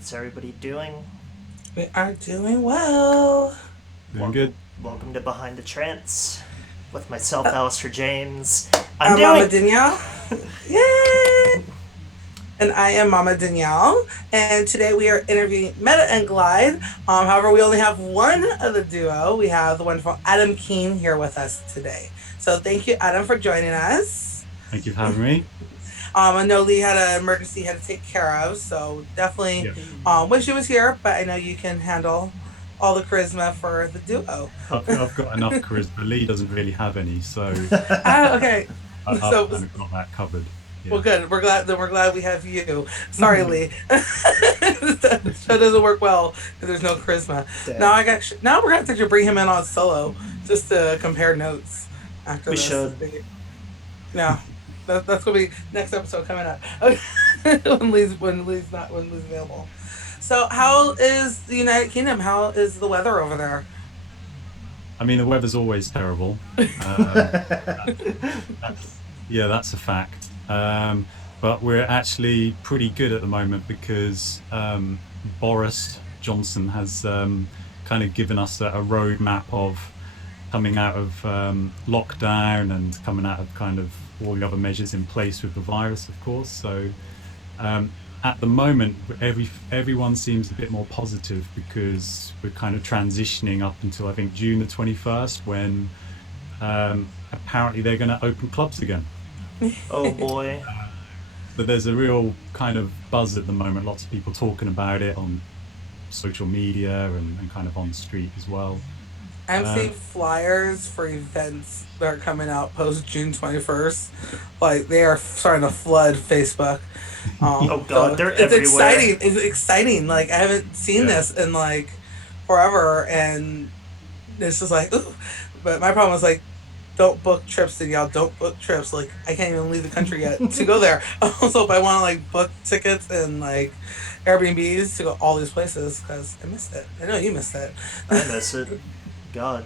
What's everybody doing? We are doing well. Doing Welcome, good. welcome to Behind the Trance with myself, Uh, Alistair James. I'm I'm Mama doing. Danielle. Yay! And I am Mama Danielle. And today we are interviewing Metta and Glyde. However, we only have one of the duo. We have the wonderful Adam Keen here with us today. So thank you, Adam, for joining us. Thank you for having me. I know Lee had an emergency he had to take care of, so definitely Yeah. wish he was here, but I know you can handle all the charisma for the duo. I've got enough charisma. Lee doesn't really have any, so Okay. I've So kind of got that covered. well, Yeah. good. We're glad we have you. Sorry, Lee. The show doesn't work well if there's no charisma. Now Damn. now we're gonna have to bring him in on solo just to compare notes after We this. should. Yeah, that's gonna be next episode coming up when Lee's available. So, how is the United Kingdom? How is the weather over there? I mean, the weather's always terrible. Um, that's a fact. But we're actually pretty good at the moment because Boris Johnson has kind of given us a roadmap of coming out of lockdown and coming out of kind of all the other measures in place with the virus, of course. So um, at the moment, everyone seems a bit more positive because we're kind of transitioning up until I think June the 21st when apparently they're going to open clubs again. Oh boy. So there's a real kind of buzz at the moment. Lots of people talking about it on social media and kind of on the street as well. I'm seeing Um, flyers for events that are coming out post June 21st. Like they are starting to flood Facebook. Oh god, So they're it's everywhere. exciting. It's exciting. Like I haven't seen yeah, this in like forever, and it's just like, ooh. But my problem is like, don't book trips, Danielle. Don't book trips. Like I can't even leave the country yet to go there. Also, if I want to like book tickets and like Airbnbs to go all these places because I missed it. I know you missed it. I miss it. God.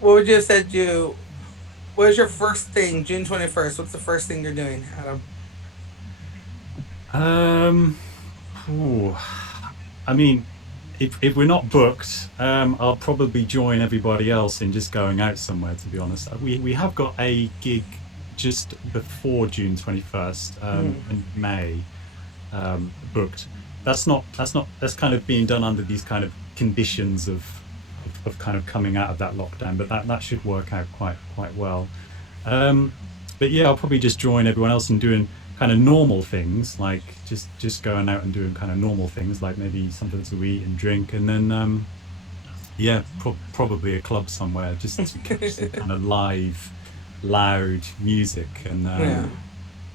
What would you have said you? What is your first thing? June 21st. What's the first thing you're doing, Adam? um, ooh, I mean, if we're not booked, I'll probably join everybody else in just going out somewhere. To be honest, we have got a gig just before June 21st, Mm. in May, booked. That's kind of being done under these kind of conditions of kind of coming out of that lockdown, but that should work out quite well. Um, but yeah, I'll probably just join everyone else in doing kind of normal things, like just going out and doing kind of normal things, like maybe something to eat and drink, and then yeah, probably a club somewhere just to catch some kind of live, loud music. And Yeah.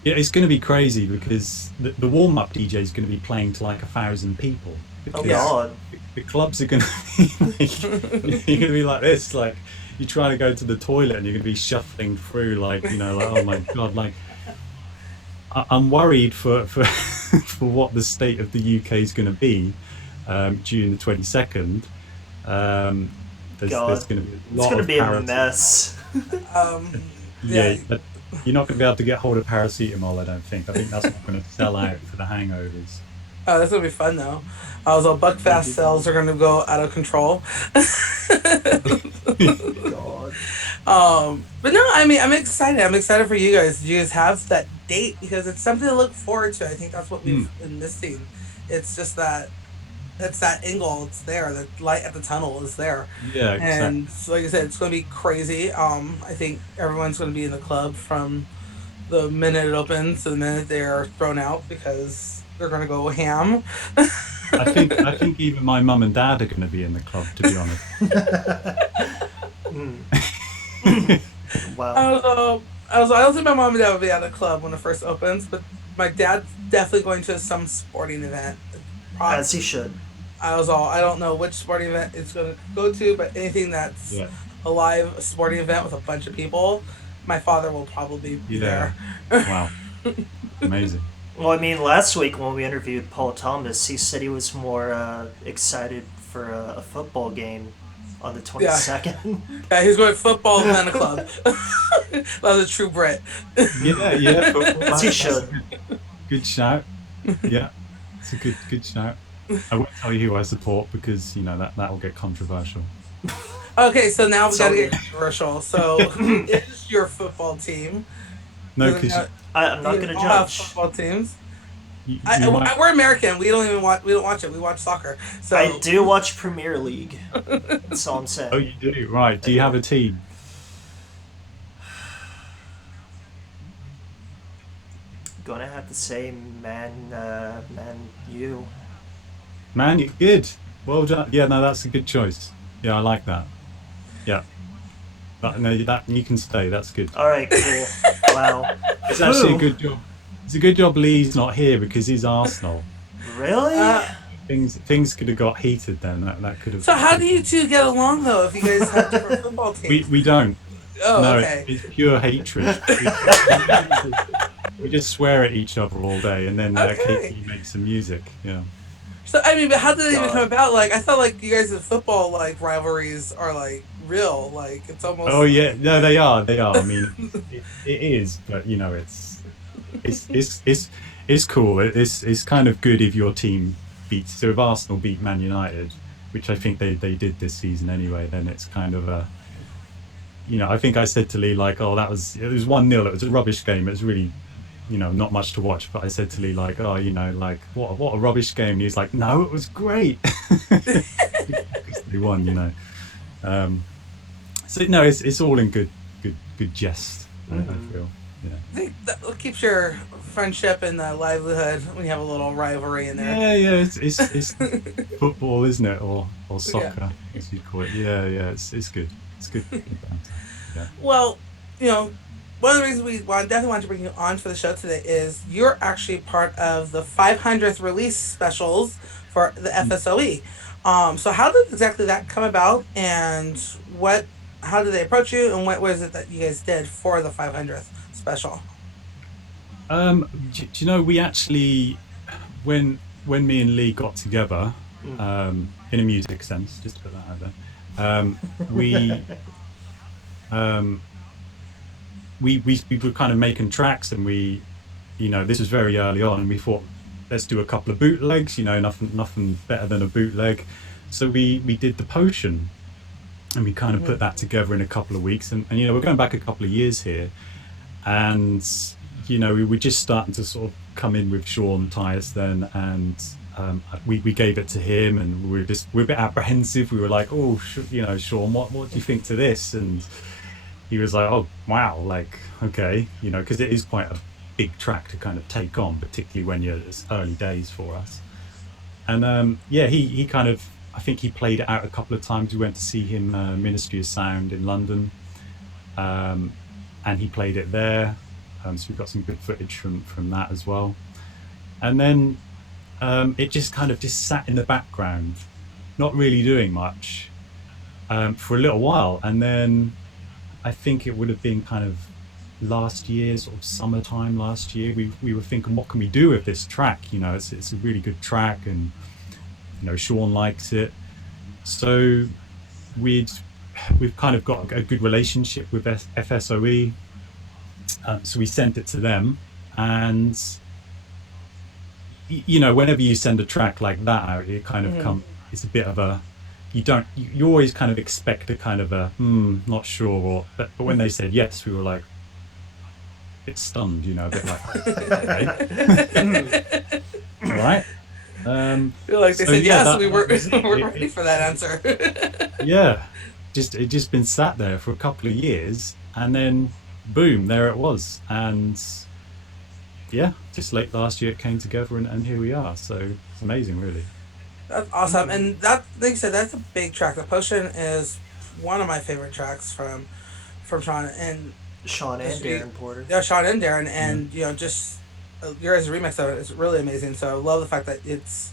yeah, it's going to be crazy because the warm up DJ is going to be playing to like 1,000 people Oh Yeah. because god. the clubs are going to be like, you're going to be like this, like you're trying to go to the toilet and you're going to be shuffling through, like, like, oh my God, like I'm worried for for what the state of the UK is going to be June the 22nd. Um, there's God. going to be a It's lot gonna of be a paracetamol. mess. Yeah. Yeah, but you're not going to be able to get hold of paracetamol, I don't think. I think that's not going to sell out for the hangovers. Oh, that's gonna be fun though. Also, Buckfast sales are gonna go out of control. God. But no, I mean, I'm excited. I'm excited for you guys. You guys have that date because it's something to look forward to. I think that's what we've Mm, been missing. It's just that it's that angle. It's there. The light at the tunnel is there, yeah, exactly. and so like I said, it's going to be crazy. I think everyone's going to be in the club from the minute it opens to the minute they're thrown out because they're going to go ham. I think even my mum and dad are going to be in the club, to be honest. Hmm. I Wow. was, I don't think my mom and dad would be at the club when it first opens, but my dad's definitely going to some sporting event. Prob- As he should. I don't know which sporting event it's going to go to, but anything that's Yeah, a live sporting event with a bunch of people, my father will probably be yeah. there. Wow, amazing. Well, I mean, last week when we interviewed Paul Thomas, he said he was more excited for a football game on the Yeah, 22nd. yeah, he's going football and a club. That was a true Brit. Yeah, yeah. Football. As he That's a should. good shout. Yeah. It's a good shout. I won't tell you who I support because that will get controversial. Okay, so now we It's got all to get good. controversial. So, who is your football team? No, Because I because know I'm not you gonna all have judge. football teams. you might. We're American. We don't even watch. We don't watch it. We watch soccer. I So, do watch Premier League. That's all I'm Oh, saying. you do, right? I Do you have do. a team? Gonna have to say, man, you. Man, you're good. Well done. Yeah, no, that's a good choice. Yeah, I like that. Yeah, no, that you can stay. That's good. All right, cool. Wow. It's actually a Who? good job. It's a good job Lee's not here because he's Arsenal. Really? uh, Things could have got heated then. That could have so how could do have you gone. two get along though? If you guys have different football We teams? we don't. Oh, No, okay. it's pure hatred. We just swear at each other all day, and then Okay. occasionally make some music. Yeah. So I mean, but how did it even come God. about? Like, I thought like you guys in football like rivalries are like real. Like it's Oh almost yeah, no, like. they are. They are. I mean, it is, but it's cool. It's kind of good if your team beats. So if Arsenal beat Man United, which I think they did this season anyway, then it's kind of a. I think I said to Lee like, oh, it was 1-0. It was a rubbish game. It was really, not much to watch. But I said to Lee like, oh, like what a rubbish game. And he was like, no, it was great because they won. Um, so no, it's all in good jest. I Mm-hmm. feel. Yeah. I think that keeps your friendship and livelihood when you have a little rivalry in there. Yeah. It's football, isn't it, or Yeah. soccer, as you call it? Yeah. It's good. It's good banter. Yeah. Well, you know, one of the reasons definitely wanted to bring you on for the show today is you're actually part of the 500th release specials for the FSOE. So how did exactly that come about, and what? How did they approach you, and what was it that you guys did for the 500th special? Do you know we actually when me and Lee got together, Mm. in a music sense, just to put that out there, we um, we were kind of making tracks, and this was very early on, and we thought let's do a couple of bootlegs. Nothing better than a bootleg. So we did the potion, and we kind of put that together in a couple of weeks, and we're going back a couple of years here, and we were just starting to sort of come in with Sean Tyus then, and we gave it to him, and we're a bit apprehensive. We were like, oh, Sean, what do you think to this? And he was like, oh wow, like okay, because it is quite a big track to kind of take on, particularly when it's early days for us. And yeah, he kind of, I think he played it out a couple of times. We went to see him, Ministry of Sound in London, um, and he played it there. So we've got some good footage from that as well. And then it just kind of just sat in the background, not really doing much, for a little while. And then I think it would have been kind of last year, sort of summertime last year, we were thinking, what can we do with this track? It's a really good track, and Sean likes it. So we've kind of got a good relationship with FSOE. So we sent it to them, and whenever you send a track like that out, it kind of it's a bit of a, you always kind of expect a kind of a not sure, but when they said yes, we were like a bit stunned, a bit like, okay. All right. I feel like they So said yeah, yes. We were that was it. we're ready for that answer. Yeah, it just been sat there for a couple of years, and then boom, there it was. And yeah, just late last year it came together, and here we are. So it's amazing, really. That's awesome, and that, like you said, that's a big track. The Potion is one of my favorite tracks from Sean and Sean and just be, Darren Porter. yeah, Sean and Darren, Yeah. and just your guys' remix of it is really amazing. So I love the fact that it's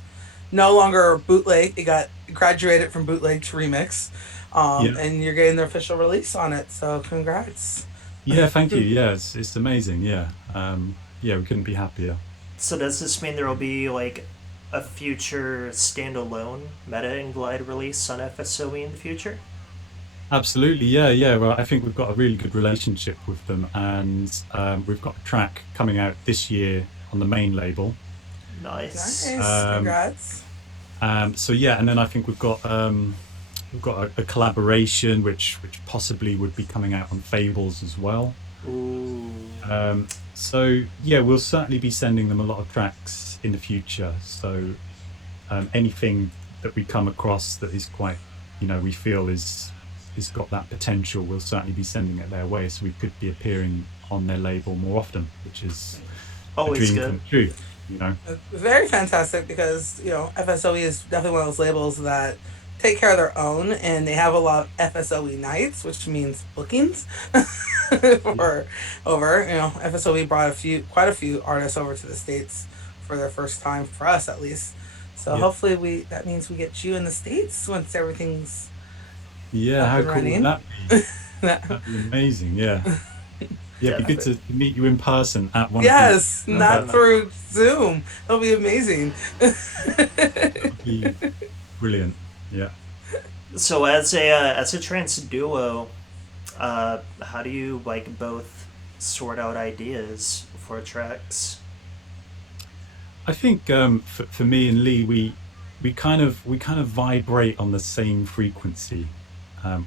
no longer bootleg. It got graduated from bootleg to remix, Yeah. and you're getting the official release on it. So congrats. Yeah, thank you. Yeah, it's amazing. Yeah. Yeah, we couldn't be happier. So does this mean there will be like a future standalone Metta and Glyde release on FSOE in the future? Absolutely, yeah. Well, I think we've got a really good relationship with them, and we've got a track coming out this year on the main label. Nice. Nice. Congrats. So yeah, and then I think we've got a collaboration which possibly would be coming out on Fables as well. Ooh. So yeah, we'll certainly be sending them a lot of tracks in the future. So anything that we come across that is quite, we feel is got that potential, we'll certainly be sending it their way. So we could be appearing on their label more often, which is a Always dream good. come true. You know. Very fantastic because, FSOE is definitely one of those labels that take care of their own, and they have a lot of FSOE nights, which means bookings for over. FSOE brought quite a few artists over to the States for their first time, for us at least. So Yeah. hopefully that means we get you in the States once everything's Yeah, up how and cool running. would that be? That'd be amazing. Yeah. Yeah, it'd be good to meet you in person at one Yes, of these. not through Zoom. That'll be amazing. That'd be brilliant. Yeah. So as a trance duo, how do you like both sort out ideas for tracks? I think for me and Lee, we kind of vibrate on the same frequency,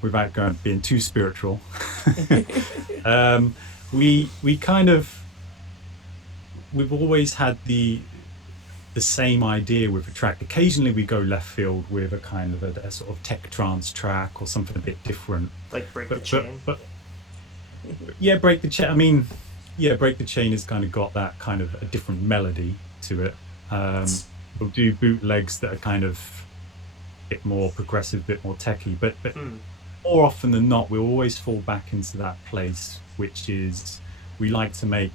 without being too spiritual. We kind of we've always had the same idea with a track. Occasionally we go left field with a kind of a sort of tech trance track or something a bit different. Like break the chain. But yeah, break the chain. I mean, yeah, break the chain has kind of got that kind of a different melody to it. We'll do bootlegs that are kind of a bit more progressive, a bit more techy, but more often than not, we'll always fall back into that place, which is we like to make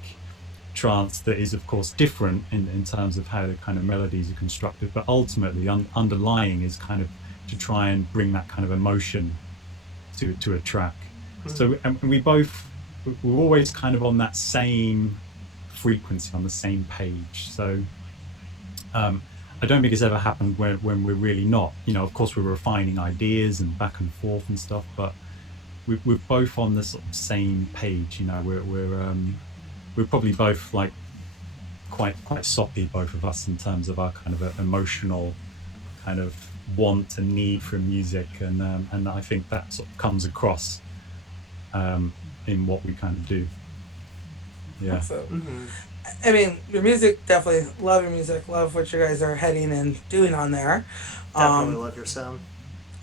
trance that is, of course, different in terms of how the kind of melodies are constructed, but ultimately underlying is kind of to try and bring that kind of emotion to a track. So and we're always kind of on that same frequency, on the same page. So I don't think it's ever happened when we're really not. Of course, we're refining ideas and back and forth and stuff, but we're both on the sort of same page. We're probably both like quite soppy, both of us, in terms of our kind of emotional kind of want and need for music, and I think that sort of comes across in what we kind of do. Yeah. So, I mean, your music, definitely love your music, love what you guys are heading and doing on there. Definitely love your sound.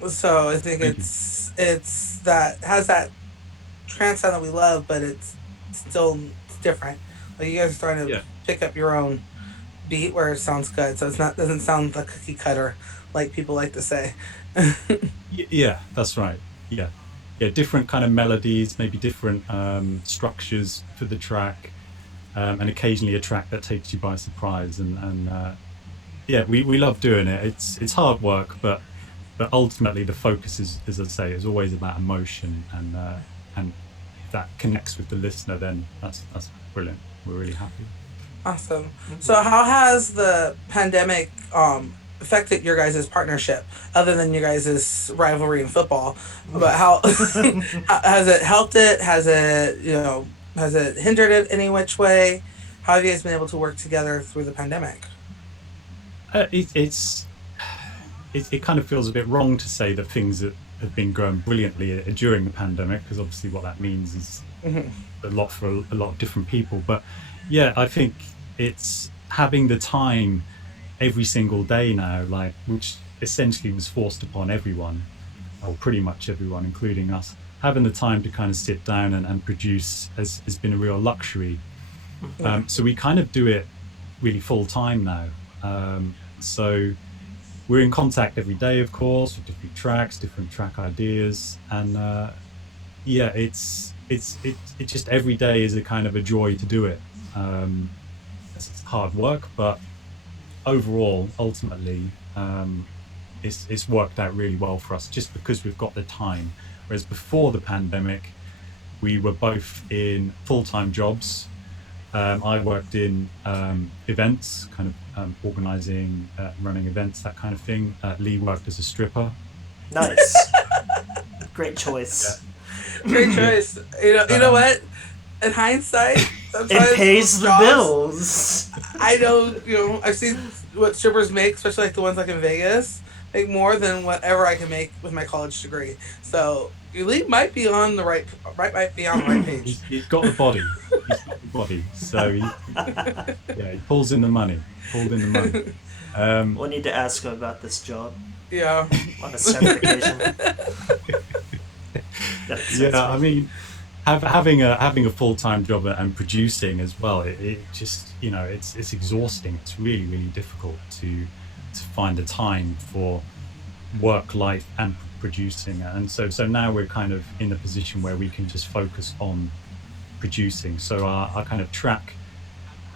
So I think Thank it's that has that trance sound that we love, but it's still different. Like you guys are starting to pick up your own beat where it sounds good, so doesn't sound like cookie cutter like people like to say. Yeah, that's right. Yeah, different kind of melodies, maybe different structures for the track, and occasionally a track that takes you by surprise. And yeah, we love doing it. It's hard work, but ultimately the focus is, as I say, is always about emotion, and if that connects with the listener, then that's brilliant. We're really happy. Awesome. So how has the pandemic affected your guys' partnership, other than you guys' rivalry in football? But how has it helped it? Has it hindered it any which way? How have you guys been able to work together through the pandemic? It kind of feels a bit wrong to say that things that have been going brilliantly during the pandemic, because obviously what that means is a lot for a lot of different people. But yeah, I think it's having the time every single day now, like, which essentially was forced upon everyone, or pretty much everyone, including us. Having the time to kind of sit down and produce has been a real luxury. So we kind of do it really full time now. So we're in contact every day, of course, with different tracks, different track ideas, and yeah, it's just every day is a kind of a joy to do it. It's hard work, but overall, ultimately, it's worked out really well for us, just because we've got the time. Whereas before the pandemic, we were both in full-time jobs. I worked in events, kind of organising, running events, that kind of thing. Lee worked as a stripper. Nice. Great choice. Great choice. You know what? In hindsight, It sometimes those pays the jobs. bills. I know, I've seen what strippers make, especially like the ones like in Vegas, make more than whatever I can make with my college degree. So Elite might be on the might be on the right page. He's got the body. He's got the body. So yeah, he pulls in the money. Pulled in the money. We'll need to ask him about this job Yeah. on a separate occasion. That sounds Yeah, I fun. mean, having a full time job and producing as well, it just it's exhausting. It's really really difficult to find the time for work life and producing. And so now we're kind of in a position where we can just focus on producing. So our kind of track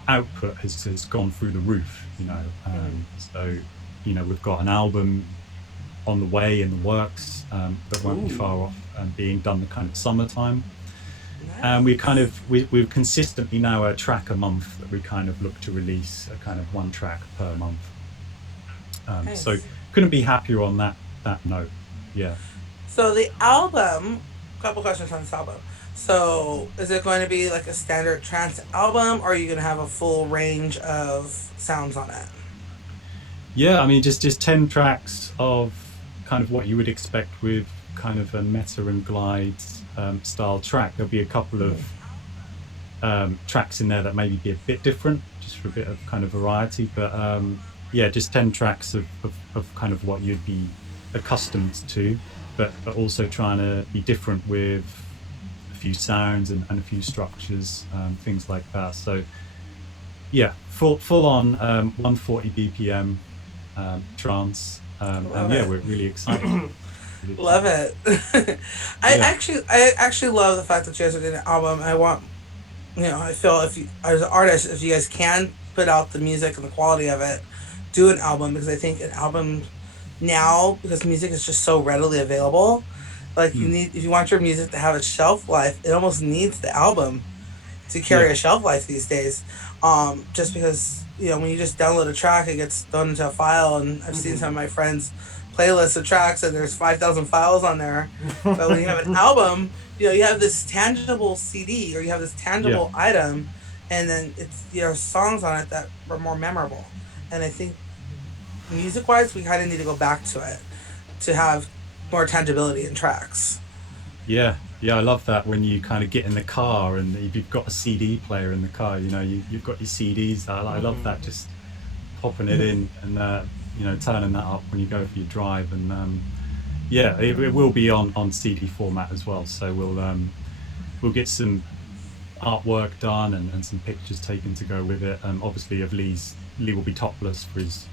output has gone through the roof. So we've got an album on the way in the works that won't be far Ooh. off being done the kind of summertime. And Nice. we're consistently now a track a month that we kind of look to release, a kind of one track per month. So Nice. couldn't be happier on that note. Yeah. So the album, couple questions on this album. So is it going to be like a standard trance album, or are you going to have a full range of sounds on it? Yeah, I mean, just 10 tracks of kind of what you would expect with kind of a Metta and Glyde style track. There'll be a couple of tracks in there that maybe be a bit different, just for a bit of kind of variety. But yeah, just 10 tracks of kind of what you'd be accustomed to, but also trying to be different with a few sounds and a few structures, things like that. So yeah, full on 140 BPM trance, and Love yeah, it. we're really excited. Really Love excited. it. Yeah. I actually love the fact that you guys are doing an album. I want, I feel if you, as an artist, if you guys can put out the music and the quality of it, do an album, because I think an album now, because music is just so readily available, like you Mm. need, if you want your music to have a shelf life, it almost needs the album to Yeah. carry a shelf life these days. Just because when you just download a track, it gets thrown into a file, and I've seen some of my friends' playlists of tracks, and there's 5,000 files on there. But when you have an album, you have this tangible CD, or you have this Yeah. tangible item, and then it's songs on it that are more memorable. And I think music wise, we kind of need to go back to it to have more tangibility in tracks. Yeah, yeah, I love that when you kind of get in the car and if you've got a CD player in the car, you've got your CDs. I love that, just popping it in and turning that up when you go for your drive. And yeah, it will be on CD format as well. So we'll get some artwork done and some pictures taken to go with it. Obviously, of Lee will be topless for his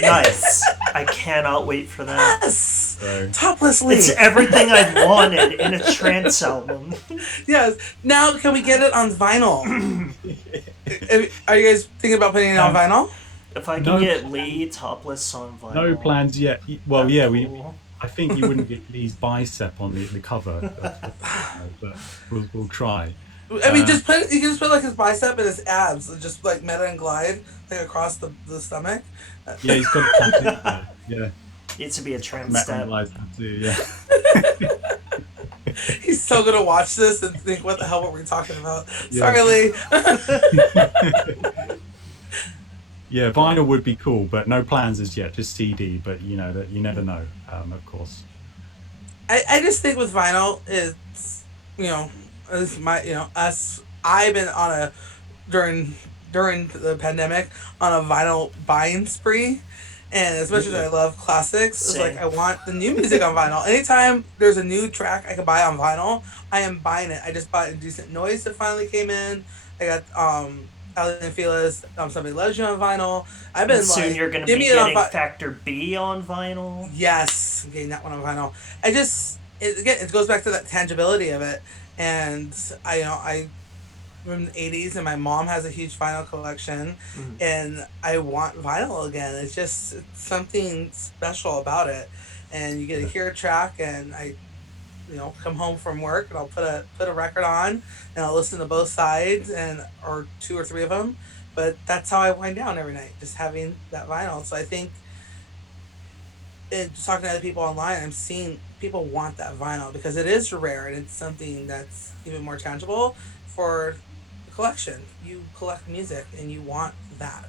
Nice. I cannot wait for that. Yes, so topless It's Lee. everything I've wanted in a trance album. Yes. Now, can we get it on vinyl? Are you guys thinking about putting it on um, vinyl? If I can no get Lee topless on no vinyl, plans yet. Well, that'd be yeah, cool. I think you wouldn't get Lee's bicep on the cover of vinyl, but we'll try. I mean, Um, you can just put like his bicep and his abs, just like Meta and Glide, like across the stomach. yeah, he's got a tattoo there. Yeah, Needs to be a trance Met and step. Glyde tattoo. Yeah, He's so gonna watch this and think, "What the hell were we talking about?" yeah, Sorry, Lee. yeah. Vinyl would be cool, but no plans as yet. Just CD, but that you never know. Of course. I just think with vinyl, it's you know, it's my us. I've been on a during during the pandemic on a vinyl buying spree. And as much as I Really? love classics, it's like Same. I want the new music on vinyl. Anytime there's a new track I can buy on vinyl, I am buying it. I just bought Indecent Noise that finally came in. I got Alien Fearless, Somebody Loves You on vinyl. I've And been soon like, you're going to give be me it on getting vinyl. Factor B on vinyl. Yes, I'm getting that one on vinyl. Again, it goes back to that tangibility of it. And I from the 80s, and my mom has a huge vinyl collection, Mhm. and I want vinyl again. It's something special about it. And you get to Yeah. hear a track, and I come home from work, and I'll put a record on, and I'll listen to both sides, and or two or three of them. But that's how I wind down every night, just having that vinyl. So I think, just talking to other people online, I'm seeing people want that vinyl because it is rare, and it's something that's even more tangible for collection. You collect music and you want that.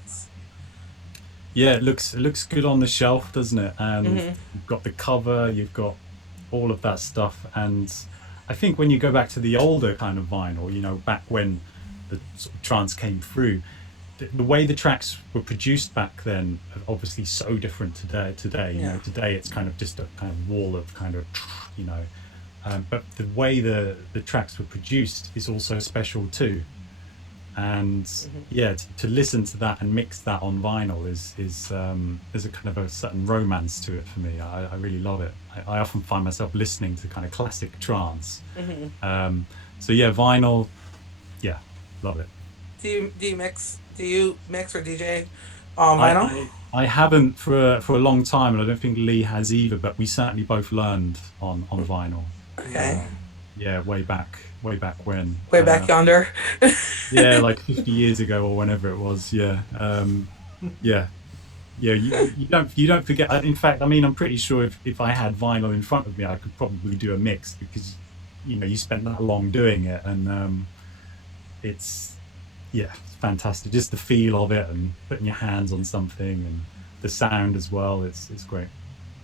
Yeah, it looks good on the shelf, doesn't it? And Mm-hmm. you've got the cover, you've got all of that stuff. And I think when you go back to the older kind of vinyl, back when the sort of trance came through, the way the tracks were produced back then are obviously so different today. Yeah. Today it's kind of just a kind of wall of kind of, you know but the way the tracks were produced is also special too. And Mm-hmm. yeah, to listen to that and mix that on vinyl is there's a kind of a certain romance to it for me. I really love it. I often find myself listening to kind of classic trance. Mm-hmm. um so yeah, vinyl, yeah, love it. Do you mix or DJ I, vinyl? I haven't for a long time, and I don't think Lee has either. But we certainly both learned on vinyl. Okay. Yeah, way back when. Way back yonder. Yeah, like 50 years ago or whenever it was. Yeah, yeah, yeah. You don't forget. In fact, I mean, I'm pretty sure if I had vinyl in front of me, I could probably do a mix because you spent that long doing it, and it's yeah, it's fantastic. Just the feel of it and putting your hands on something and the sound as well. It's great.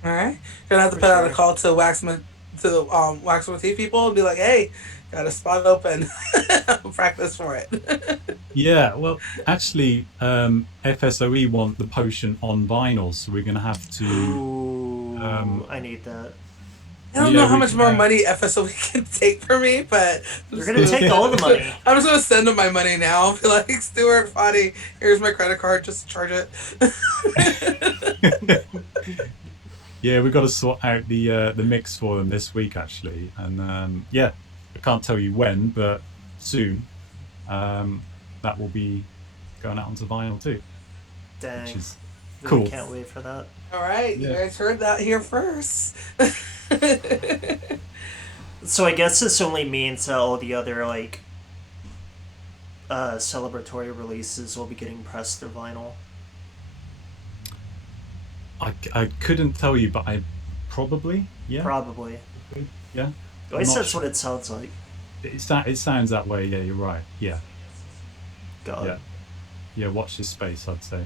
All right. Gonna have to For put out a sure. call to wax motif people and be like, hey, got a spot open. Practice for it. Yeah, well, actually, FSOE want the potion on vinyl, so we're going to have to. Ooh, Um, I need that. I don't yeah, know how we're much more gonna. money FSOE can take from me, but I'm They're just gonna gonna, take all the money. I'm just gonna send them my money now. I'll be like, Stuart, Fadi, here's my credit card, just charge it. Yeah, we've got to sort out the mix for them this week actually, and yeah, I can't tell you when, but soon. That will be going out onto vinyl too, which Dang, is really cool. can't wait for that. All right, you Yeah. guys heard that here first. So I guess this only means that all the other celebratory releases will be getting pressed to vinyl. I couldn't tell you, but I probably, yeah, Probably. yeah. At I'm least not that's sure. what it sounds like. It sounds that way. Yeah, you're right. Yeah, God. yeah, yeah. Watch this space, I'd say.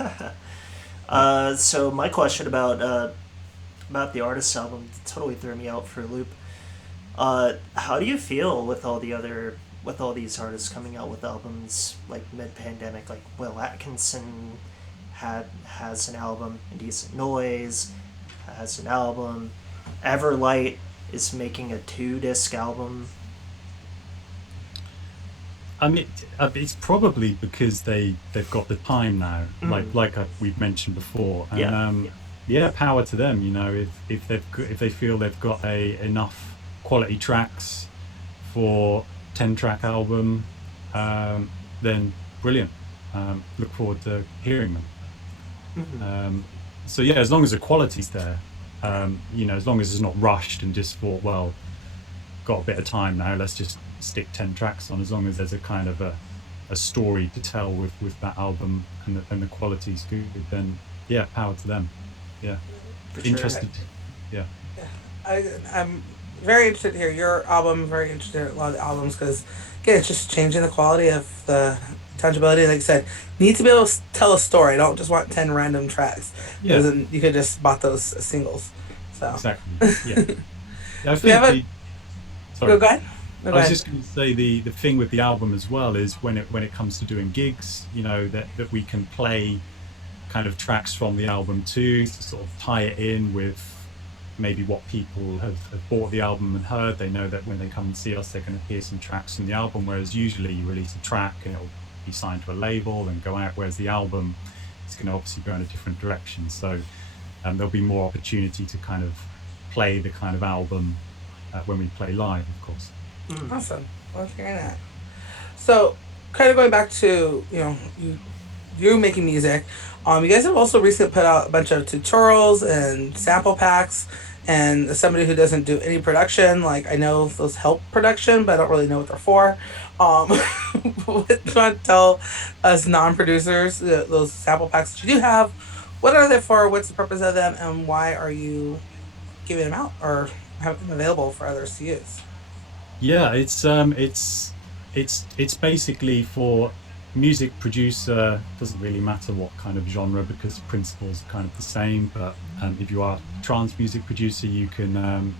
Yeah. So my question about the artist album totally threw me out for a loop. How do you feel with all these artists coming out with albums like mid-pandemic? Like Will Atkinson has an album, Indecent Noise has an album, Everlight is making a 2 disc album. I mean, it's probably because they've got the time now, Mm. we've mentioned before, and Yeah. yeah, power to them. If they feel they've got a enough quality tracks for 10 track album, then brilliant. Look forward to hearing them. Hmm. Um, so yeah, as long as the quality's there, as long as it's not rushed and just thought, well, got a bit of time now, let's just stick 10 tracks on. As long as there's a kind of a story to tell with that album and the quality's good, then yeah, power to them. Yeah, For sure. interested. Yeah, I'm very interested to hear your album. Very interested in a lot of the albums because again, it's just changing the quality of the tangibility. Like I said, you need to be able to tell a story. I don't just want 10 random tracks because yeah, then you could just bought those as singles. So exactly. Yeah, yeah. I we have think a the go sorry. go ahead. No, I go was ahead. just going to say the thing with the album as well is when it comes to doing gigs, that we can play kind of tracks from the album too, to sort of tie it in with maybe what people have bought the album and heard. They know that when they come and see us, they're going to hear some tracks from the album, whereas usually you release a track and it'll be signed to a label and go out, whereas the album is going to obviously go in a different direction. So there'll be more opportunity to kind of play the kind of album when we play live, of course. Mm. Awesome. Love hearing that. So, kind of going back to you making music. You guys have also recently put out a bunch of tutorials and sample packs. And as somebody who doesn't do any production, like I know those help production, but I don't really know what they're for. What do you want to tell us non-producers those sample packs that you do have? What are they for? What's the purpose of them? And why are you giving them out or having them available for others to use? Yeah, it's it's basically for music producer. Doesn't really matter what kind of genre because the principles are kind of the same. But if you are a trance music producer, you can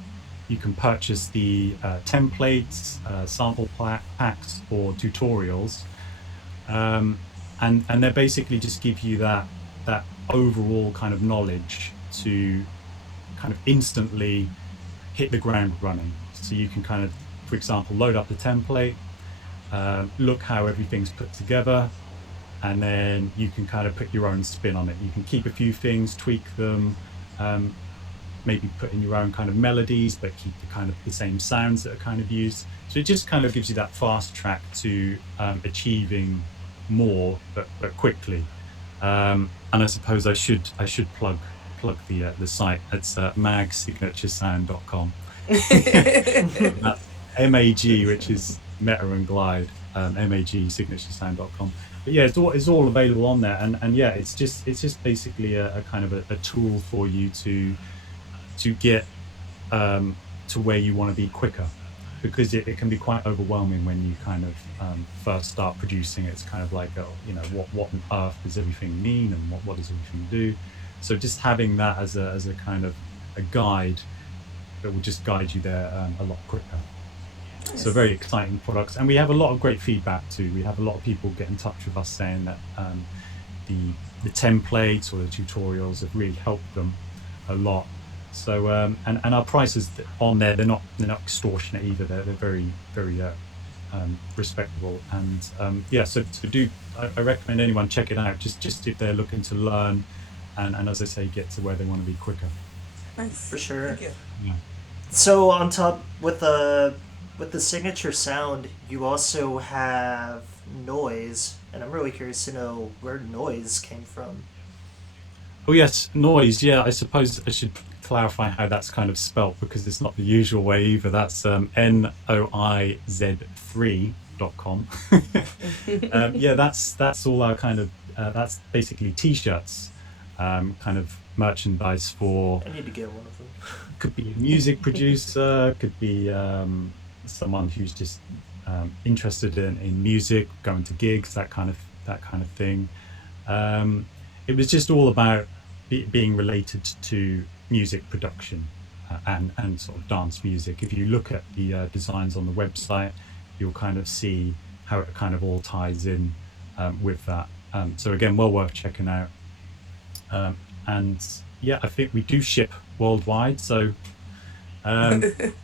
purchase the templates, sample packs, or tutorials, and they basically just give you that overall kind of knowledge to kind of instantly hit the ground running. So you can kind of, for example, load up the template, look how everything's put together, and then you can kind of put your own spin on it. You can keep a few things, tweak them, um, maybe put in your own kind of melodies, but keep the kind of the same sounds that are kind of used. So it just kind of gives you that fast track to achieving more, but quickly. And I suppose I should plug the site. It's magsignaturesound.com. That's MAG, which is Metta and Glyde, magsignaturesound.com. But yeah, it's all available on there, and yeah, it's just basically a kind of a tool for you to get to where you want to be quicker, because it can be quite overwhelming when you kind of first start producing. It's kind of like, oh, what on earth does everything mean, and what does everything do? So just having that as a kind of a guide that will just guide you there a lot quicker. So very exciting products, and we have a lot of great feedback too. We have a lot of people get in touch with us saying that the templates or the tutorials have really helped them a lot. So and our prices on there, they're not extortionate either. They're very respectable, and yeah. So I recommend anyone check it out. Just if they're looking to learn, and as I say, get to where they want to be quicker. Nice. For sure. Thank you. Yeah. So on top with the signature sound, you also have noise, and I'm really curious to know where noise came from. Oh yes, noise. Yeah, I suppose I should clarify how that's kind of spelt, because it's not the usual way either. That's noiz3.com. Yeah, that's all our kind of that's basically t-shirts, kind of merchandise for. I need to get one of them. Could be a music producer, could be someone who's just interested in music, going to gigs, that kind of thing. It was just all about being related to music production, and sort of dance music. If you look at the designs on the website, you'll kind of see how it kind of all ties in with that. So again, well worth checking out. And yeah, I think we do ship worldwide. So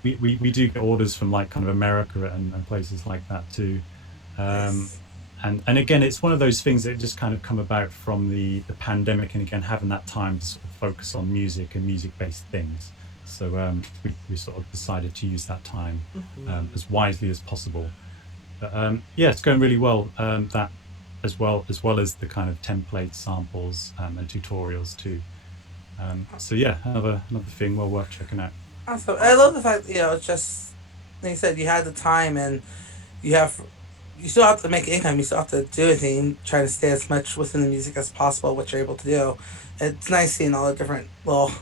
we do get orders from like kind of America and places like that too. Um, Nice. and again, it's one of those things that just kind of come about from the pandemic, and again having that time to sort of focus on music and music based things. So we sort of decided to use that time as wisely as possible. But yeah, it's going really well. That as well as the kind of template samples and tutorials too. So yeah, another thing well worth checking out. Awesome. I love Awesome. the fact that, it's just like you said, you had the time, and you have you still have to make income. You still have to do anything, try to stay as much within the music as possible, which you're able to do. It's nice seeing all the different little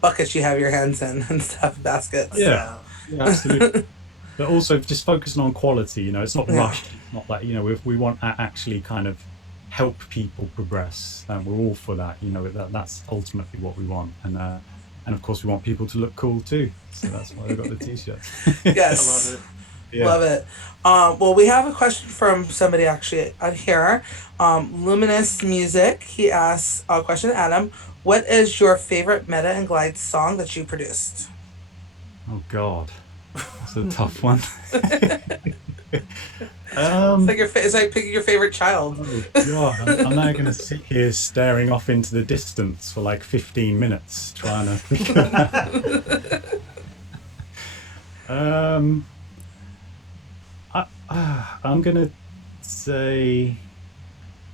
buckets you have your hands in and stuff, baskets. Yeah, Yeah. yeah, absolutely. But also just focusing on quality. It's not Yeah. rushed. It's not like, if we want to actually kind of help people progress, we're all for that. That's ultimately what we want, and of course we want people to look cool too. So that's why we got the t-shirts. I love Yes. it. Yeah. Love it. Well, we have a question from somebody actually out here. Luminous Music. He asks a question to Adam. What is your favorite Meta and Glide song that you produced? Oh God, that's a tough one. It's like um. it's like picking your favorite child. Oh God, I'm now going to sit here staring off into the distance for like 15 minutes trying to think about. Um. I'm gonna say,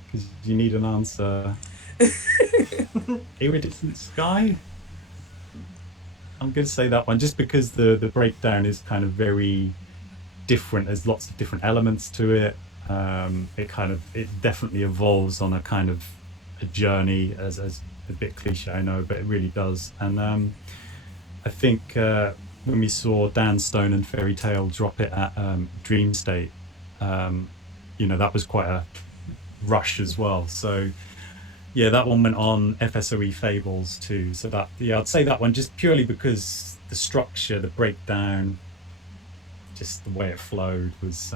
because you need an answer. Iridescent Sky. I'm gonna say that one just because the breakdown is kind of very different. There's lots of different elements to it. It definitely evolves on a kind of a journey, as a bit cliche, I know, but it really does. And I think when we saw Dan Stone and Fairy Tale drop it at Dream State, that was quite a rush as well. So yeah, that one went on FSOE Fables too. So that, I'd say that one just purely because the structure, the breakdown, just the way it flowed was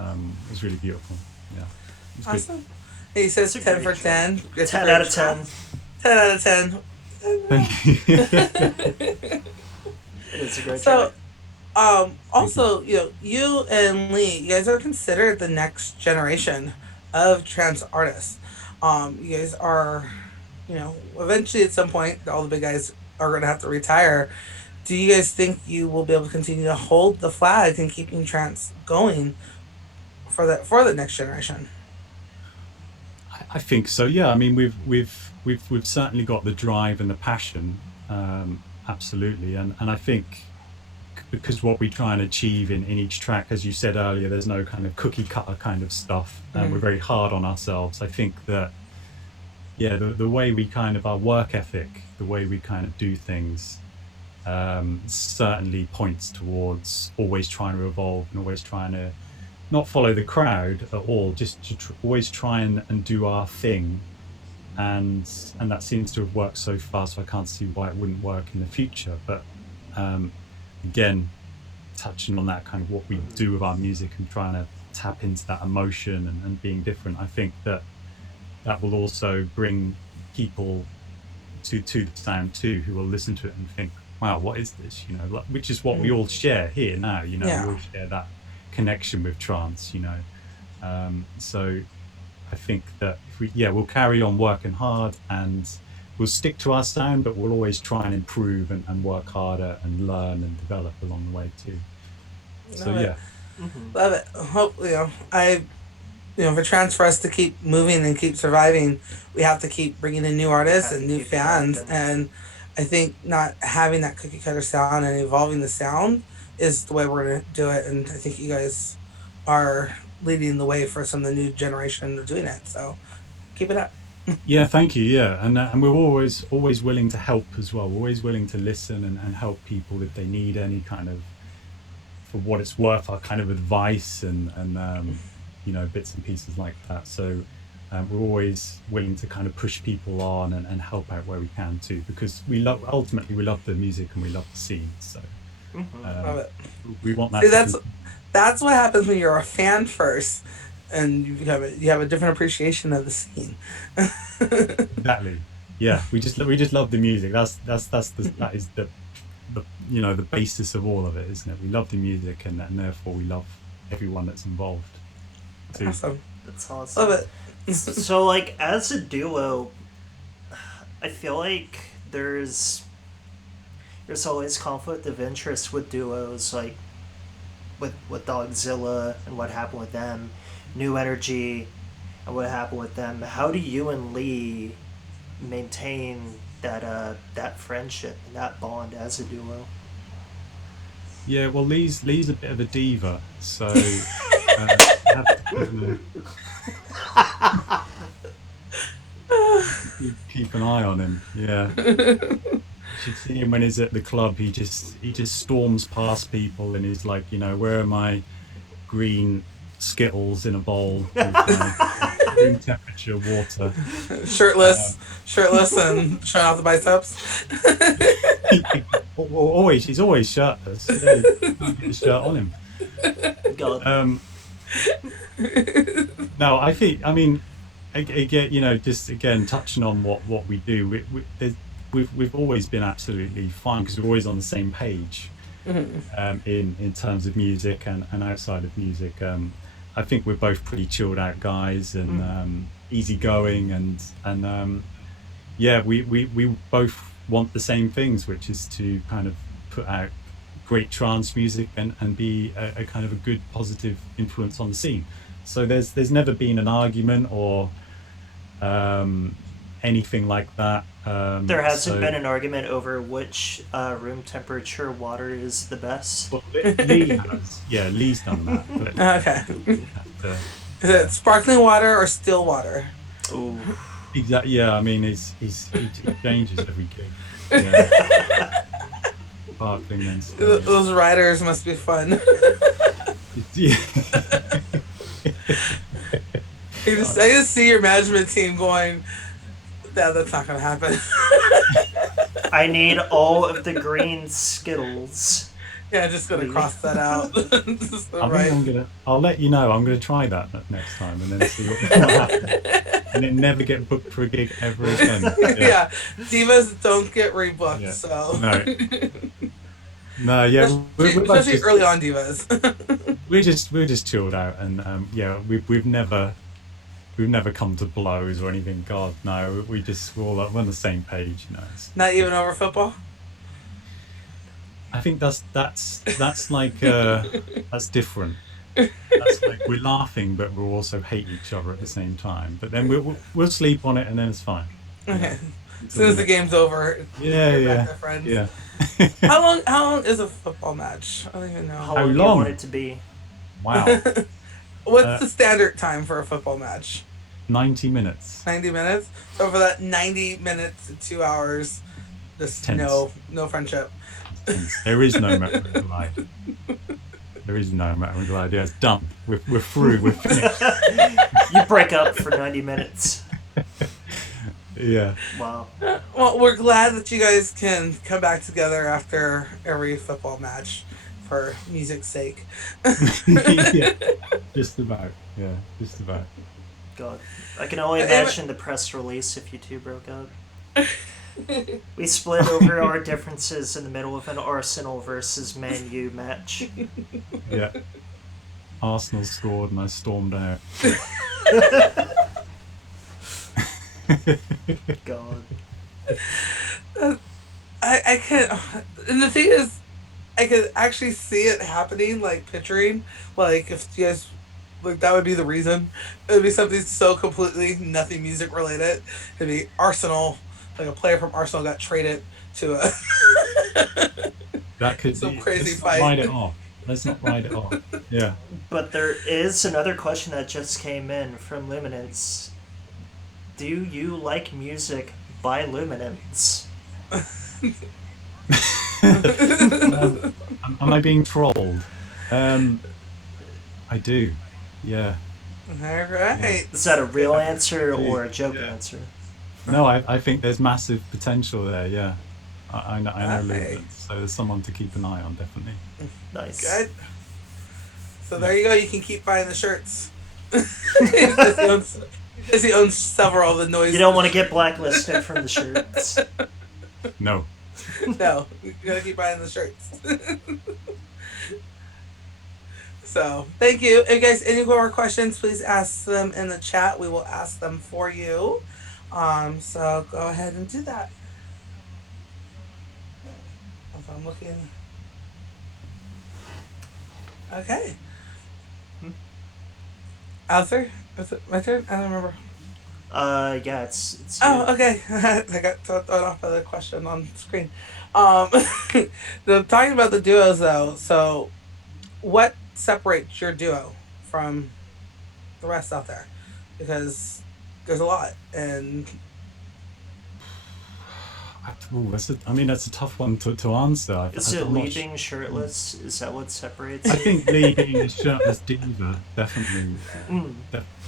really beautiful. Yeah, it was Awesome. He says It's a 10 for great 10. It's 10 a great out of job. 10. 10 out of 10. Thank you. It's a great So, track. also, you and Lee, you guys are considered the next generation of trance artists. You guys are, eventually at some point, all the big guys are going to have to retire. Do you guys think you will be able to continue to hold the flag and keeping trance going for the next generation? I think so. Yeah, I mean, we've certainly got the drive and the passion, absolutely, and I think because what we try and achieve in each track, as you said earlier, there's no kind of cookie cutter kind of stuff, and we're very hard on ourselves. I think that, yeah, the way we kind of, our work ethic, the way we kind of do things, certainly points towards always trying to evolve and always trying to not follow the crowd at all, just to always try and do our thing. And that seems to have worked so far, so I can't see why it wouldn't work in the future. But again, touching on that kind of what we do with our music and trying to tap into that emotion and being different, I think that will also bring people to the sound too, who will listen to it and think, wow, what is this? Which is what we all share here now. We all share that connection with trance. So I think that if we'll carry on working hard and we'll stick to our sound, but we'll always try and improve and work harder and learn and develop along the way too. So Love it. yeah. Love it. Hope for trance for us to keep moving and keep surviving, we have to keep bringing in new artists and new fans. And I think not having that cookie cutter sound and evolving the sound is the way we're gonna do it. And I think you guys are leading the way for some of the new generation of doing it. So keep it up. Yeah, thank you. Yeah, and we're always willing to help as well. We're always willing to listen and help people if they need any kind of, for what it's worth, our kind of advice and bits and pieces like that. So we're always willing to kind of push people on and help out where we can too, because ultimately we love the music and we love the scene. So Love it. we want that. See, that's what happens when you're a fan first, and you have a different appreciation of the scene. Exactly. Yeah, we just love the music. That is the basis of all of it, isn't it? We love the music, and therefore we love everyone that's involved too. Awesome. That's awesome. Love it. So, like, as a duo, I feel like there's always conflict of interest with duos, like with Dogzilla and what happened with them, New Energy and what happened with them. How do you and Lee maintain that friendship and that bond as a duo? Yeah, well, Lee's a bit of a diva, so keep an eye on him. Yeah, you should see him when he's at the club. He just storms past people and he's like, where are my green Skittles in a bowl with room temperature water? Shirtless and showing off the biceps. He's always shirtless. Yeah, you can't get the shirt on him. God. No, I mean, again, just again touching on what we do, we've always been absolutely fine because we're always on the same page. In terms of music and outside of music. I think we're both pretty chilled out guys and easygoing and we both want the same things, which is to kind of put out great trance music and be a kind of a good positive influence on the scene. So there's never been an argument or anything like that. There hasn't been an argument over which room temperature water is the best. Well, Lee has. Yeah, Lee's done that. But Okay. Is it sparkling water or still water? Ooh. Exactly. Yeah, I mean, he changes every gig. Yeah. Sparkling and Those riders must be fun. Yeah. I just see your management team going, that's not going to happen. I need all of the green Skittles. Yeah, just going to Please. cross that out. Just I think right. I'll let you know. I'm gonna try that next time and then see what happens. And then never get booked for a gig ever again. Yeah. Yeah, divas don't get rebooked, Yeah. so. No. No, yeah, we're both Especially just early on divas. we're just chilled out, and yeah, we've never come to blows or anything. God, no, we're all we're on the same page, you know. Not even over football. I think that's like that's different. That's like we're laughing, but we'll also hate each other at the same time. But then we'll sleep on it, and then it's fine. You Okay. know, As until soon the as the next. game's over, Yeah, you're back yeah, to friends. yeah. How long is a football match? I don't even know. How How long do you want long? it to be? Wow. What's Uh, the standard time for a football match? 90 minutes. 90 minutes. So for that 90 minutes to 2 hours, It's just tense. no friendship. It's tense. There is no Metta and Glyde. There is no Metta and Glyde. Yeah, it's done. We're through. We're finished. You break up for 90 minutes. Yeah. Wow. Well, we're glad that you guys can come back together after every football match for music's sake. Yeah. Just about. Yeah. Just about. God. I can only imagine the press release if you two broke up. We split over our differences in the middle of an Arsenal versus Man U match. Yeah. Arsenal scored and I stormed out. God. I can't. And the thing is, I could actually see it happening, like picturing, like if you guys, like that would be the reason. It would be something so completely nothing music related. It'd be Arsenal, like a player from Arsenal got traded to That could some be. crazy Let's not write fight. it off. Let's not write it off. Yeah. But there is another question that just came in from Luminance. Do you like music by Luminance? Am I being trolled? I do. Yeah. All Yeah. right. Is that a real answer I do. or a joke Yeah. answer? No, I think there's massive potential there. Yeah. I know Alright. Luminance, so there's someone to keep an eye on, definitely. Nice. Good. So Yeah. there you go. You can keep buying the shirts. Because he owns several of the noise. You don't want to get blacklisted from the shirts. No. No, you gotta keep buying the shirts. So thank you. If you guys any more questions, please ask them in the chat. We will ask them for you. So go ahead and do that. If I'm looking. Okay. Arthur? Is it my turn? I don't remember. Yeah, it's you. Oh, okay. I got thrown off by the question on screen. Talking about the duos though, so what separates your duo from the rest out there? Because there's a lot, and I mean, that's a tough one to answer. Is it I'm not leaving shirtless? Is that what separates I you? think Lee being a shirtless diva definitely Mm.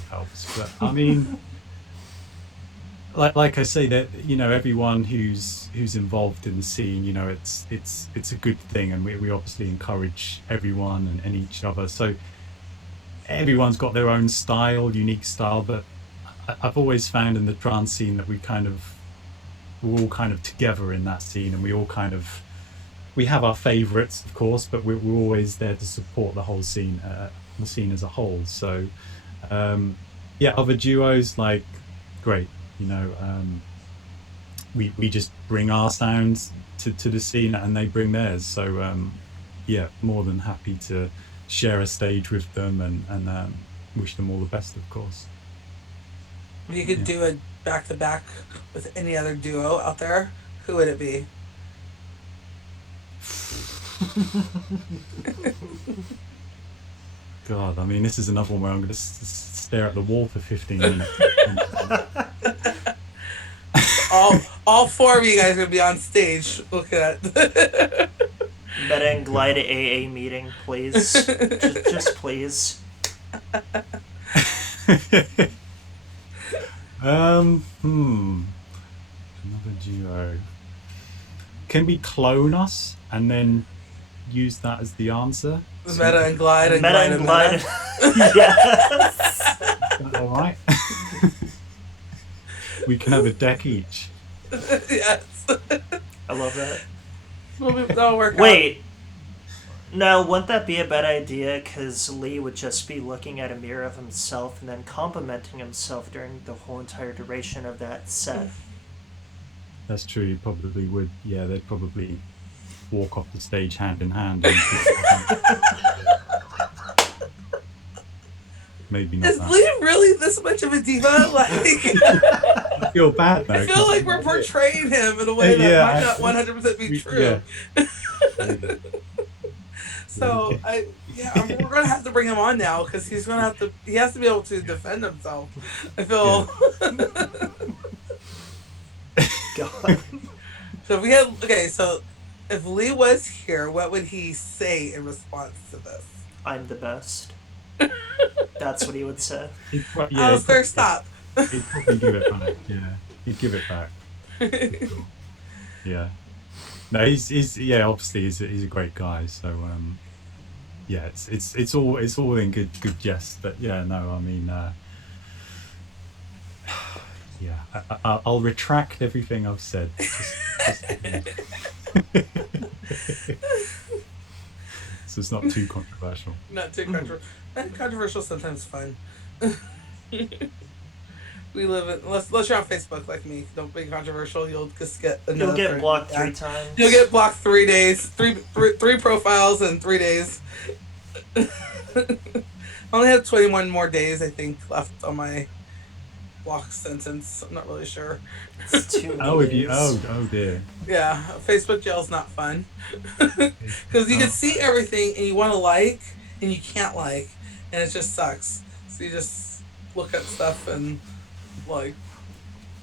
helps. But I mean, like I say, that everyone who's involved in the scene, it's a good thing, and we obviously encourage everyone and each other. So everyone's got their own style, unique style. But I've always found in the trance scene that we're all kind of together in that scene, and we have our favorites, of course, but we're always there to support the whole scene, the scene as a whole. So, yeah, other duos, like, great, we just bring our sounds to the scene, and they bring theirs. So, yeah, more than happy to share a stage with them and wish them all the best, of course. if you could Yeah. do a back to back with any other duo out there, who would it be? God, I mean, this is another one where I'm going to stare at the wall for 15 minutes. All four of you guys are gonna be on stage. Look at that. Metta and Glyde AA meeting, please. Just please. Another duo. Can we clone us and then use that as the answer? Metta and Glyde and Meta Glyde and and Glyde. Metta. Yes. Is that all right? We can have a deck each. Yes. I love that. That'll work out. Wait. Now, wouldn't that be a bad idea? Because Lee would just be looking at a mirror of himself and then complimenting himself during the whole entire duration of that set. That's true. You probably would. Yeah, they'd probably walk off the stage hand in hand. And maybe not. Is That. Lee really this much of a diva? Like, I feel bad though. I feel like we're portraying him in a way that might not 100% be true. Yeah. So we're gonna have to bring him on now because he's gonna have to. He has to be able to defend himself. I feel. God. So if we had so if Lee was here, what would he say in response to this? I'm the best. That's what he would say. Alistair, stop. He'd probably give it back. Yeah, he'd give it back. Yeah. No, he's obviously he's a great guy. So yeah, it's all in good jest. But yeah, no, I mean, yeah, I'll retract everything I've said. So it's not too controversial. Not too controversial. Controversial sometimes fun. We live in unless you're on Facebook like me. Don't be controversial. You'll just get You'll get blocked 3 times. You'll get blocked 3 days. Three profiles in 3 days. I only have 21 more days, I think, left on my block sentence. I'm not really sure. It's 2 Oh, if you days. oh dear. Yeah, Facebook jail's not fun because you can see everything and you want to like and you can't like, and it just sucks. So you just look at stuff and like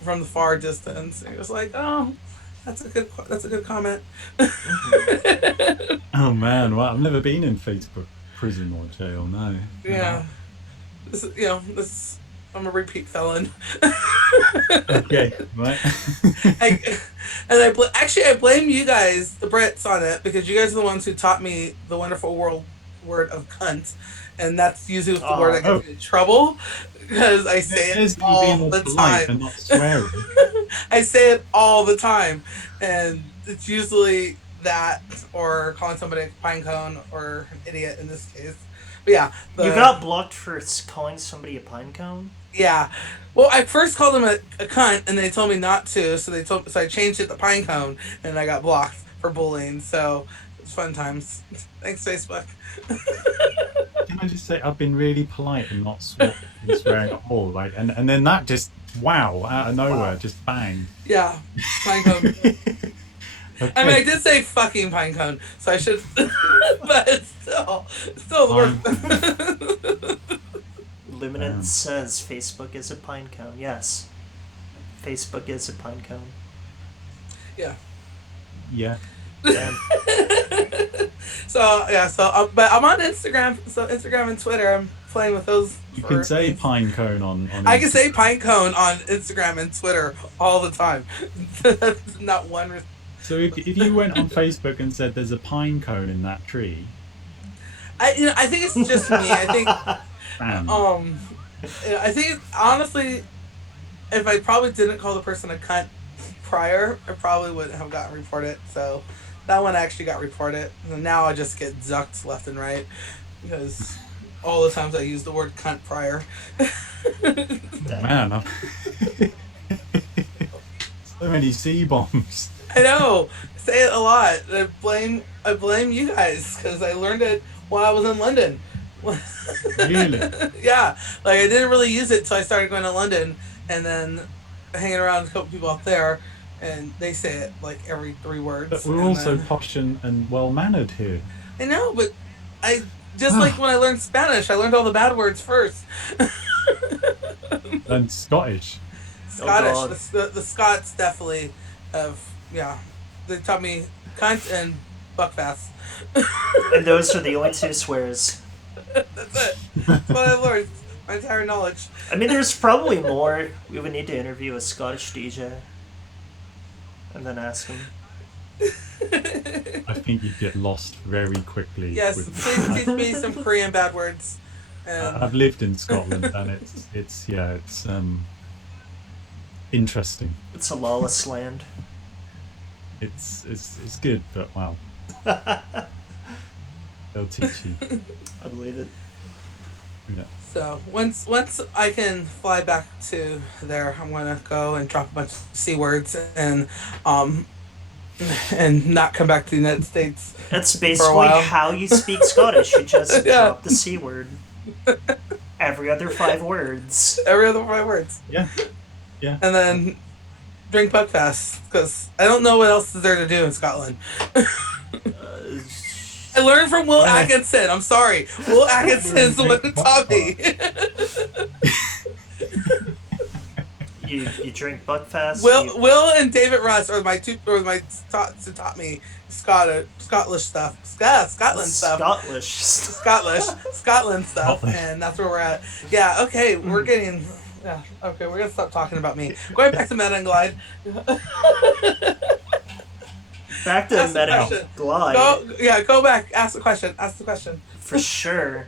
from the far distance, and you're just like, oh, that's a good comment. Oh man, well, I've never been in Facebook prison or jail. No. Yeah, this I'm a repeat felon. Okay, right. I blame you guys, the Brits, on it because you guys are the ones who taught me the wonderful word of cunt, and that's usually the word that gets me in trouble because I say it all the time. And not swearing. I say it all the time, and it's usually that or calling somebody a pine cone or an idiot in this case. But yeah, You got blocked for calling somebody a pine cone? yeah. Well, I first called them a cunt, and they told me not to, so I changed it to pine cone, and I got blocked for bullying. So it's fun times. Thanks, Facebook. Can I just say I've been really polite and not swearing at all, like, and then that just out of nowhere, just bang. Yeah, pine cone. Okay. I mean, I did say fucking pine cone, so I should, but it's still the word. Luminance says Facebook is a pine cone. Yes. Facebook is a pine cone. Yeah. Yeah. Damn. But I'm on Instagram, so Instagram and Twitter. I'm playing with those. You can say pine cone on I can say pine cone on Instagram and Twitter all the time. Not one. So if you went on Facebook and said there's a pine cone in that tree, I think it's just me. I think bam. I think honestly, if I probably didn't call the person a cunt prior, I probably wouldn't have gotten reported. So that one actually got reported. And now I just get zucked left and right because all the times I use the word cunt prior. Man, so many C-bombs. I know. I say it a lot. I blame you guys because I learned it while I was in London. Really? Yeah, like I didn't really use it until I started going to London, and then hanging around with a couple people out there, and they say it like every 3 words. But we're also posh and well-mannered here. I know, but I just like when I learned Spanish, I learned all the bad words first. And Scottish. Scottish, the Scots definitely have, yeah. They taught me cunt and buckfast. And those are the only 2 swears. That's it. That's what I learned. my entire knowledge. I mean, there's probably more. We would need to interview a Scottish DJ and then ask him. I think you'd get lost very quickly. Yes, With please teach me some Korean bad words. And I've lived in Scotland, and it's interesting. It's a lawless land. It's good, but wow, they'll teach you. I believe it. Yeah. so once I can fly back to there, I'm gonna go and drop a bunch of C words um and not come back to the United States That's for a basically while. how you speak Scottish. You just Yeah. drop the C word. Every other 5 words. Every other 5 words. Yeah. Yeah. And then drink Buckfast, because I don't know what else is there to do in Scotland. I learned from Will Atkinson. I'm sorry. Will Atkinson's the one who taught me. You drink Buckfast. Will and David Russ are my taught me Scottish stuff. Scotland stuff. Scotland stuff. Scotland. And that's where we're at. Yeah, okay, we're getting okay, we're gonna stop talking about me. Going back to Metta and Glyde. Back to Ask the Metta question. Glyde. Go back. Ask the question. For sure.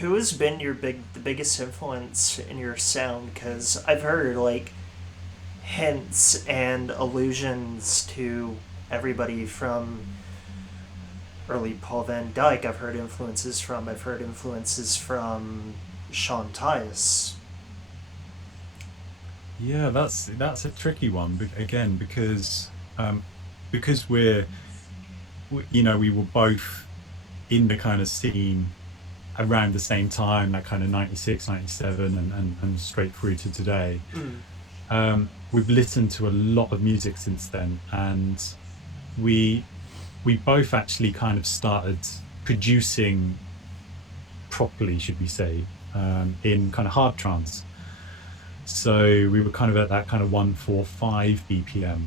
Who has been the biggest influence in your sound? Because I've heard like hints and allusions to everybody from early Paul Van Dyke. I've heard influences from Sean Tyas. Yeah, that's a tricky one. Again, because we were both in the kind of scene around the same time, that kind of 96, 97, and straight through to today. We've listened to a lot of music since then, and we both actually kind of started producing properly, should we say, in kind of hard trance. So we were kind of at that kind of 145 BPM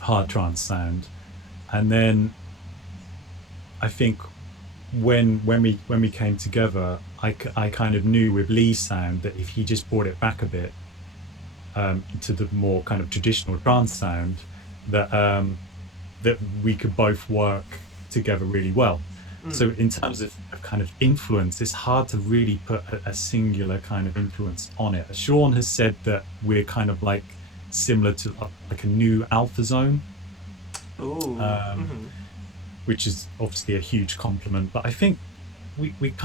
hard trance sound, and then I think when we came together, I kind of knew with Lee's sound that if he just brought it back a bit to the more kind of traditional trance sound, that we could both work together really well. So in terms of kind of influence, it's hard to really put a singular kind of influence on it. Sean has said that we're kind of like similar to like a new Alpha Zone, which is obviously a huge compliment. But I think we've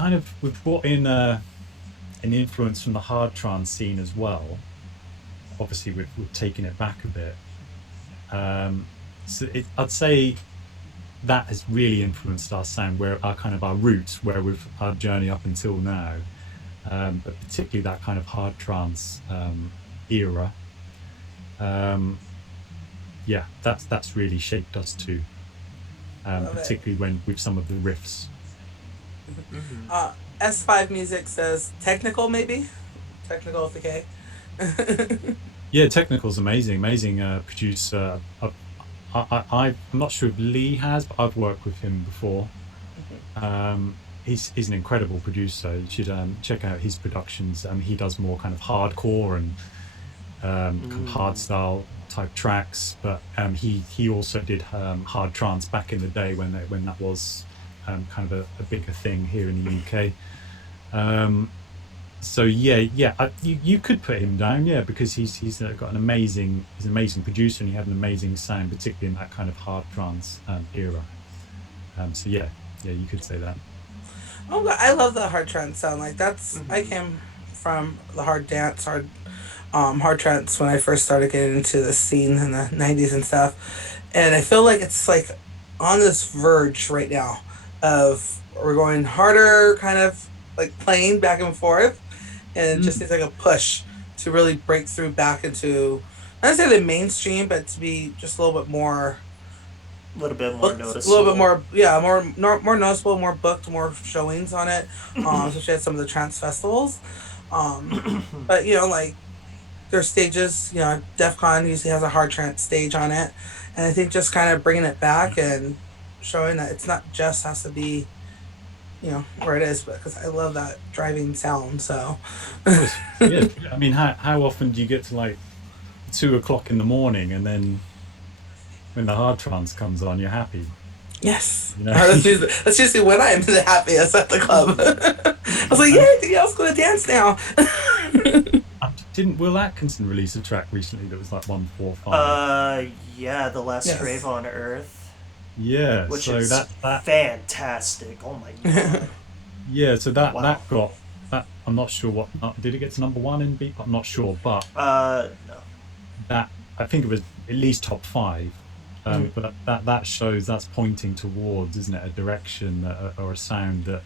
brought in an influence from the hard trance scene as well. Obviously, we've taken it back a bit. I'd say that has really influenced our sound, where our roots, where we've our journey up until now, but particularly that kind of hard trance era. That's really shaped us too, particularly when with some of the riffs. S5 Music says technical, maybe technical with the K. Yeah, Technical's amazing producer. I'm not sure if Lee has, but I've worked with him before. He's an incredible producer. You should check out his productions. He does more kind of hardcore and kind of hardstyle type tracks, but he also did hard trance back in the day when that was kind of a bigger thing here in the UK. So you could put him down, because he's got an amazing producer, and he had an amazing sound, particularly in that kind of hard trance era. You could say that. Oh, I love the hard trance sound. Like that's I came from the hard dance, hard trance when I first started getting into the scene in the 90s and stuff, and I feel like it's like on this verge right now of we're going harder, kind of like playing back and forth. And it just needs like a push to really break through back into, not to say the mainstream, but to be just a little bit more, a little bit more noticeable. A little bit more, more noticeable, more booked, more showings on it, especially at some of the trance festivals. But like there's stages. DEF CON usually has a hard trance stage on it, and I think just kind of bringing it back and showing that it's not just has to be where it is, because I love that driving sound. So, Oh, yeah. I mean, how often do you get to like 2 o'clock in the morning, and then when the hard trance comes on, you're happy, yes, you know? that's usually when I'm the happiest at the club. I was like, And, yeah, y'all's gonna dance now. didn't Will Atkinson release a track recently that was like 145? Yeah, the last rave Yes. on Earth, Yeah, which so is that fantastic. Oh my god! yeah, so Wow. that got that. I'm not sure what did it get to number one in Beatport? I'm not sure, but No. that I think it was at least top five. Mhm. But that shows that's pointing towards, isn't it, a direction or a sound that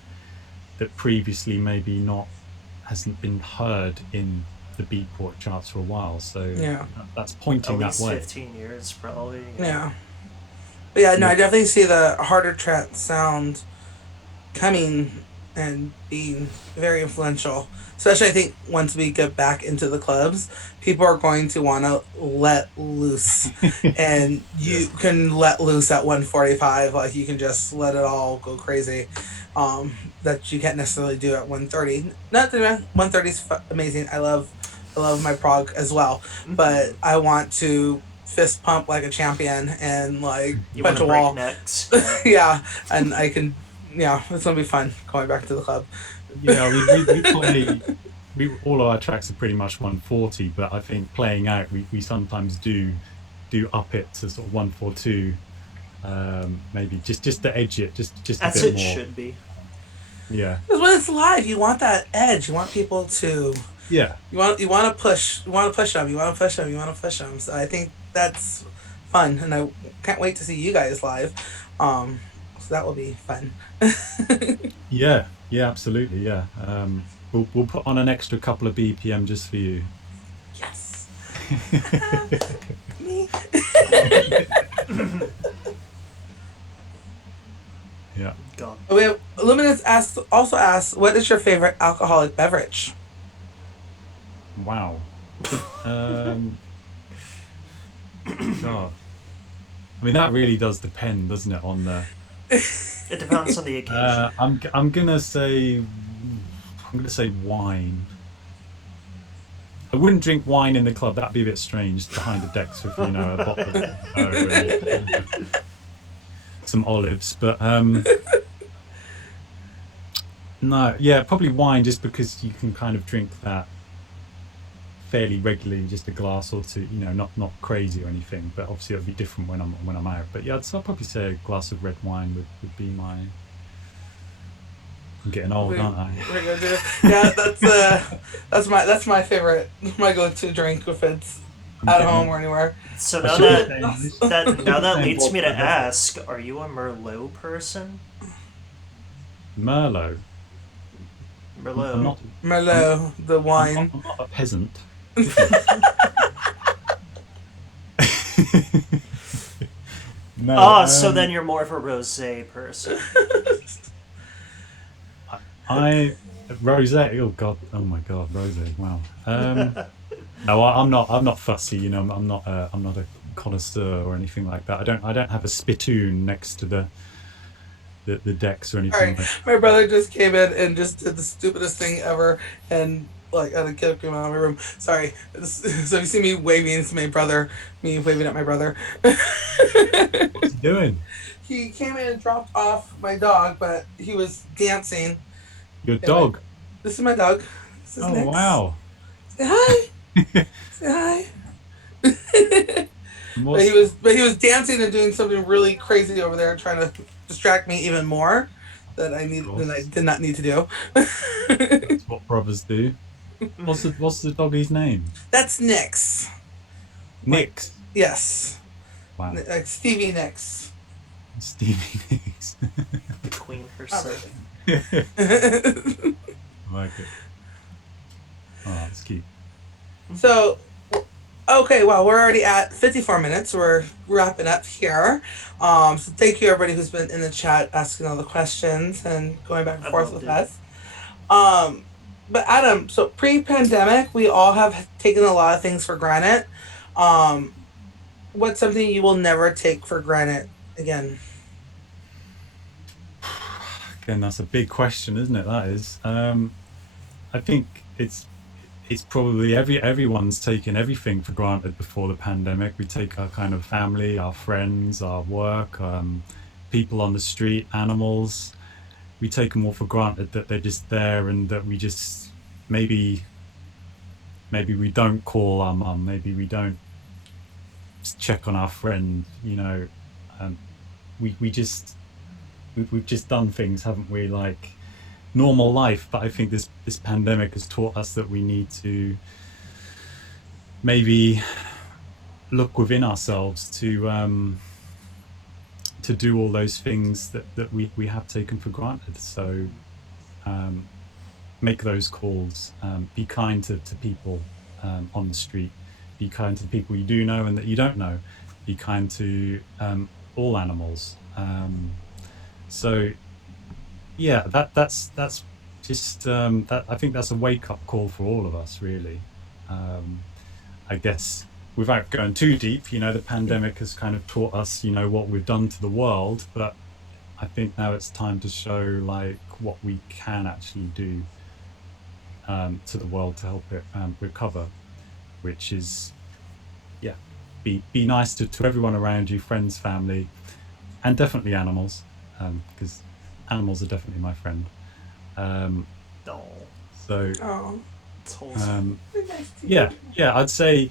previously maybe not hasn't been heard in the Beatport charts for a while. So Yeah, that's At pointing that least way. 15 years, probably. Yeah. yeah, but yeah, no, Yeah. I definitely see the harder trance sound coming and being very influential. Especially, I think once we get back into the clubs, people are going to want to let loose, and Yeah. you can let loose at 145. Like you can just let it all go crazy. That you can't necessarily do at 130. Not that 130 is amazing. I love my prog as well, but I want to fist pump like a champion and like You want punch to a break wall. necks? Yeah. Yeah, and I can. Yeah, it's gonna be fun going back to the club. Yeah, we play. We all of our tracks are pretty much 140, but I think playing out, we sometimes do up it to sort of 142, maybe just to edge it just a As bit it more. should be. Yeah, Because when it's live, you want that edge. You want people to. yeah, You want to push. You want to push them. You want to push them. You want to push them. So I think that's fun, and I can't wait to see you guys live. Um, so that will be fun. yeah, absolutely, yeah. We'll put on an extra couple of BPM just for you. Yes. Me. Yeah. Gone. We have Luminous also asks, what is your favorite alcoholic beverage? Wow. Um, God, I mean that really does depend, doesn't it, on the It depends on the occasion. I'm gonna say wine. I wouldn't drink wine in the club. That'd be a bit strange behind the decks with a bottle of Bordeaux and some olives. But no, yeah, probably wine just because you can kind of drink that fairly regularly, just a glass or two. Not crazy or anything. But obviously it'll be different when I'm out. But yeah, I'd probably say a glass of red wine would be my. I'm getting old, we, aren't I? we're gonna do. Yeah, that's my favorite, my go-to drink if it's I'm at home getting. or anywhere. So I now should be that saying. I that should now be that saying leads me to vodka red wine. ask: Are you a Merlot person? Merlot. I'm Merlot. not. I'm. Merlot, the I'm not. wine. I'm not a peasant. Excuse me. No. Ah, so then you're more of a rosé person. I rosé. Oh God. Oh my God. Rosé. Wow. No, I'm not fussy. I'm not a connoisseur or anything like that. I don't have a spittoon next to the decks or anything Sorry, like. my brother just came in and just did the stupidest thing ever, and like I had a kid came out of my room. Sorry, so you see me waving to my brother, me waving at my brother. What's he doing? He came in and dropped off my dog, but he was dancing. Your Anyway, dog. this is my dog. This is Oh Nix. wow. Say hi. Say hi. And But he what's was but he was dancing and doing something really crazy over there, trying to distract me even more of than I course did not need to do. that's what brothers do. What's the doggy's name? That's Nix. Like, Nix. yes, Wow. like Stevie Nicks. Stevie Nicks. The queen Not herself. really. I like it. Oh, that's cute. So, okay, well, we're already at 54 minutes. We're wrapping up here. So thank you everybody who's been in the chat asking all the questions and going back and I forth loved with it. us. Um, but Adam, so pre-pandemic, we all have taken a lot of things for granted. Um, what's something you will never take for granted again? Again, that's a big question, isn't it? That is. I think it's probably everyone's taken everything for granted before the pandemic. We take our kind of family, our friends, our work, people on the street, animals. We take them all for granted that they're just there, and that we just maybe maybe we don't call our mum, maybe we don't check on our friend. Um, we just we've just done things, haven't we? Like normal life. But I think this pandemic has taught us that we need to maybe look within ourselves to do all those things that we have taken for granted. So um, make those calls, be kind to people on the street, be kind to the people you do know and that you don't know, be kind to all animals. So yeah, that's just that I think that's a wake up call for all of us, really. Um, I guess without going too deep, the pandemic has kind of taught us, what we've done to the world, but I think now it's time to show like what we can actually do to the world to help it recover, which is, yeah, be nice to everyone around you, friends, family, and definitely animals, because animals are definitely my friend. Um, Oh, so Oh, it's wholesome. nice to hear. yeah, I'd say.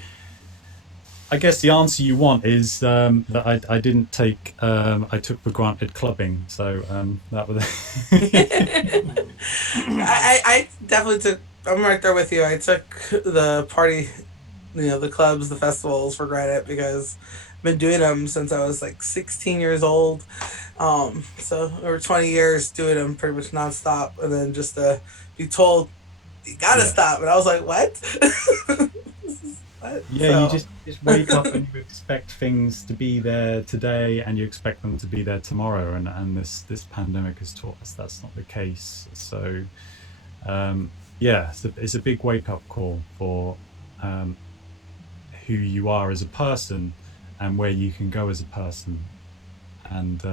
I guess the answer you want is that I didn't take I took for granted clubbing, so that was I definitely took. I'm right there with you. I took the party, the clubs, the festivals for granted because I've been doing them since I was like 16 years old. So over 20 years doing them pretty much nonstop, and then just to be told you gotta yeah. stop, and I was like, what? What? Yeah, you So just wake up and you expect things to be there today, and you expect them to be there tomorrow, and this pandemic has taught us that's not the case. So yeah, it's a big wake up call for um, who you are as a person and where you can go as a person. And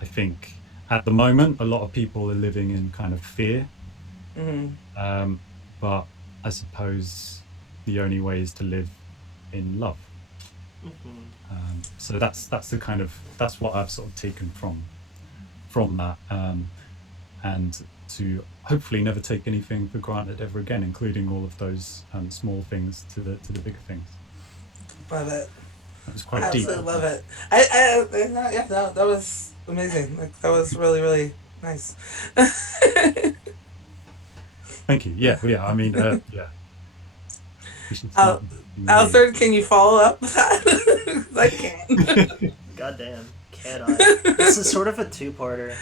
I think at the moment, a lot of people are living in kind of fear. mhm. Um, but I suppose the only way is to live in love. Hmm. So that's the kind of that's what I've sort of taken from that, and to hopefully never take anything for granted ever again, including all of those small things to the bigger things. Love it. That was quite deep. Absolutely love it. Yeah, that was amazing. Like that was really, really nice. Thank you. Yeah, well, yeah. I mean, yeah, we should start Al- with me. Alfred, can you follow up that? I can. Goddamn, can I? This is sort of a two-parter.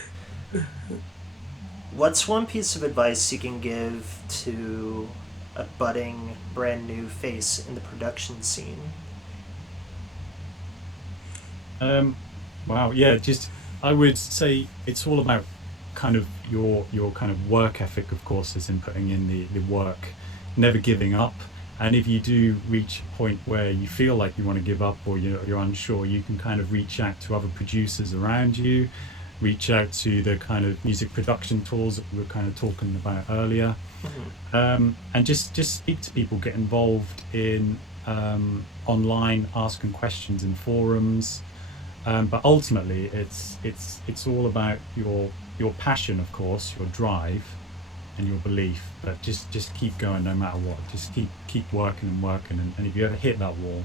What's one piece of advice you can give to a budding, brand new face in the production scene? Um, wow, yeah, just I would say it's all about kind of your kind of work ethic, of course, is in putting in the work, never giving up. And if you do reach a point where you feel like you want to give up or you're unsure, you can kind of reach out to other producers around you, reach out to the kind of music production tools that we were kind of talking about earlier, Hmm. and just speak to people, get involved in online asking questions in forums, but ultimately, it's all about your passion, of course, your drive, and your belief. But just keep going no matter what. Just keep working and working. And if you ever hit that wall,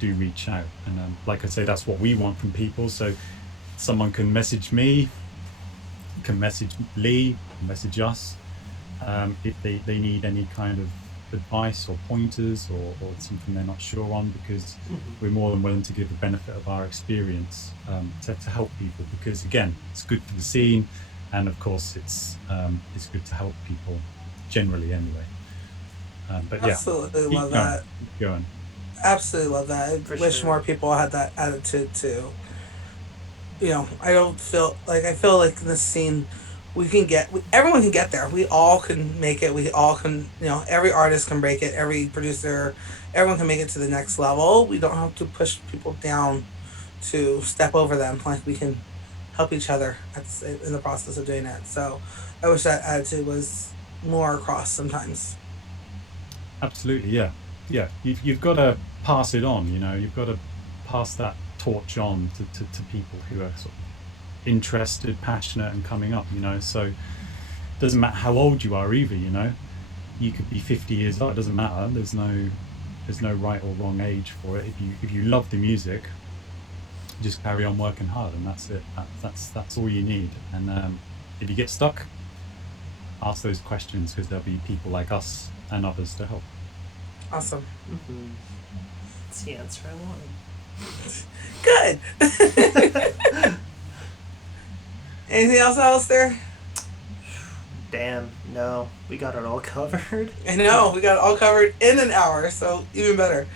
do reach out. And like I say, that's what we want from people. So someone can message me, can message Lee, message us, if they need any kind of advice or pointers, or something they're not sure on, because Hmm. we're more than willing to give the benefit of our experience, to help people, because again, it's good for the scene, and of course it's good to help people generally anyway. But yeah, Absolutely keep love going, that. keep going. Absolutely love that. For I wish sure. more people had that attitude too. I don't feel like I feel like in this scene, everyone can get there. We all can make it. We all can. Every artist can break it. Every producer, everyone can make it to the next level. We don't have to push people down to step over them. Like we can help each other in the process of doing it. So I wish that attitude was more across sometimes. Absolutely, yeah, yeah. You've got to pass it on. You've got to pass that torch on to people who are sort of interested, passionate, and coming up. So it doesn't matter how old you are either. You could be 50 years old. It doesn't matter. There's no right or wrong age for it. If you love the music, just carry on working hard, and that's it. That's all you need. And if you get stuck, ask those questions, because there'll be people like us and others to help. Awesome. Mm-hmm. That's the answer I wanted. Good. Anything else, Alistair? Damn, no, we got it all covered. I know, we got it all covered in an hour, so even better.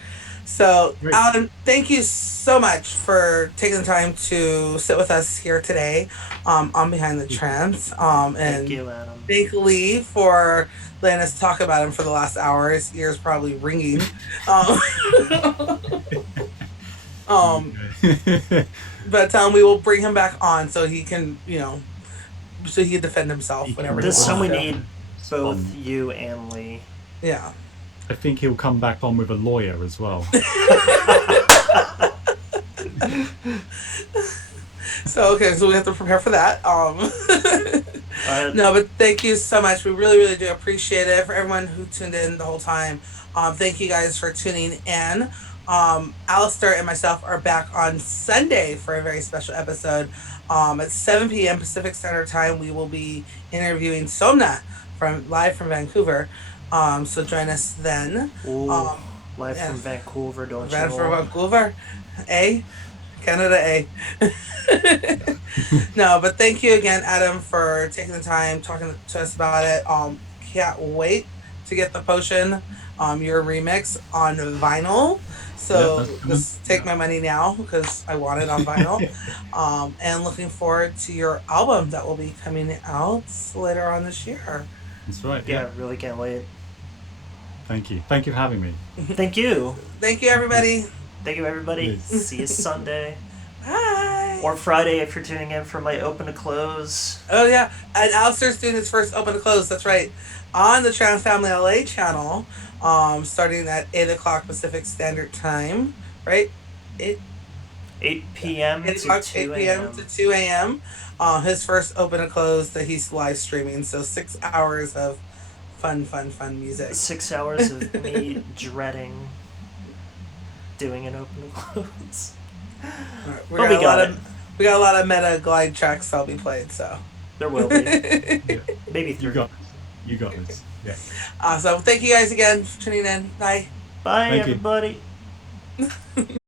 So, Great. Adam, thank you so much for taking the time to sit with us here today on Behind the Trance. And Thank you, Adam. thank Lee for letting us talk about him for the last hour. His ears probably ringing. But we will bring him back on so he can, so he can defend himself whenever he This wants time we to. need both you and Lee. Yeah. I think he'll come back on with a lawyer as well. So we have to prepare for that. No, but thank you so much. We really, really do appreciate it. For everyone who tuned in the whole time, thank you guys for tuning in. Alistair and myself are back on Sunday for a very special episode. At 7 p.m. Pacific Standard Time, we will be interviewing Somna live from Vancouver. So join us then. Ooh, live from Vancouver, don't you Live know? from Vancouver. Canada A. No, but thank you again, Adam, for taking the time, talking to us about it. Can't wait to get the Potion, your remix on vinyl. So just take my money now because I want it on vinyl. And looking forward to your album that will be coming out later on this year. That's right. Yeah, really can't wait. Thank you for having me. Thank you. Thank you, everybody. Thank you, everybody. Yes. See you Sunday. Bye. Or Friday if you're tuning in for my open to close. Oh, yeah. And Alistair's doing his first open to close. That's right. On the Trance Family LA channel, starting at 8 o'clock Pacific Standard Time, right? 8 p.m. 8 to o'clock, 2 8 p.m. a.m. to 2 a.m. His first open to close that he's live streaming. So 6 hours of fun music. 6 hours of me dreading doing an open to close. Right, But we got it. We got a lot of Metta Glyde tracks that'll be played, so. There will be. Yeah. Maybe 3. You got this. Yeah. Awesome. Thank you guys again for tuning in. Bye. Bye, Thank you. everybody.